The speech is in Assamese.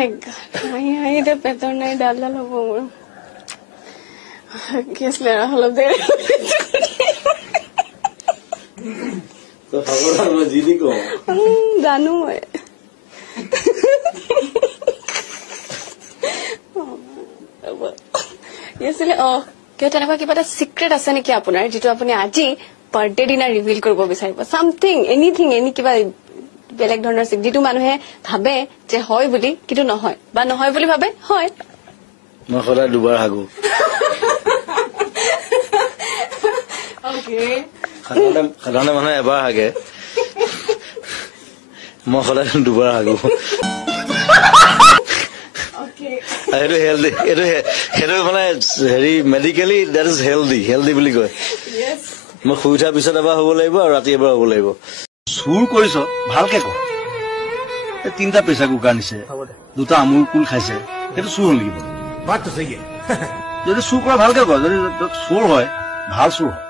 মাই গড হাঁহি এতিয়া পেটৰ নাই ডাল হ'ব মোৰ কি আছিলে অলপ দেৰি জানো মই কি আছিলে কিয় তেনেকুৱা কিবা এটা চিক্ৰেট আছে নেকি আপোনাৰ যিটো আপুনি আজি বাৰ্থডে দিনা ৰিভিল কৰিব বিচাৰিব চামথিং এনিথিং এনি কিবা বেলেগ ধৰণৰ যিটো মানুহে ভাবে যে হয় বুলি কিন্তু নহয় বা নহয় বুলি ভাবে হয় মই সদায় দুবাৰ হাগো সাধাৰণতে মানুহে এবাৰ হাগে মই সদায় দুবাৰ হাগো সেইটো হেল্ডি সেইটো মানে হেৰি মেডিকেলি দেট ইজ হেল্ডি বুলি কয় মই শুই উঠাৰ পিছত এবাৰ হ'ব লাগিব আৰু ৰাতি এবাৰ হ'ব লাগিব চুৰ কৰিছ ভালকে ক তিনিটা প্ৰেচাৰ কুকাৰ নিছে দুটা আমুল কুল খাইছে সেইটো চুৰ হ'ল নেকি যদি চুৰ কৰা ভালকে ক যদি চুৰ হয় ভাল চুৰ হয়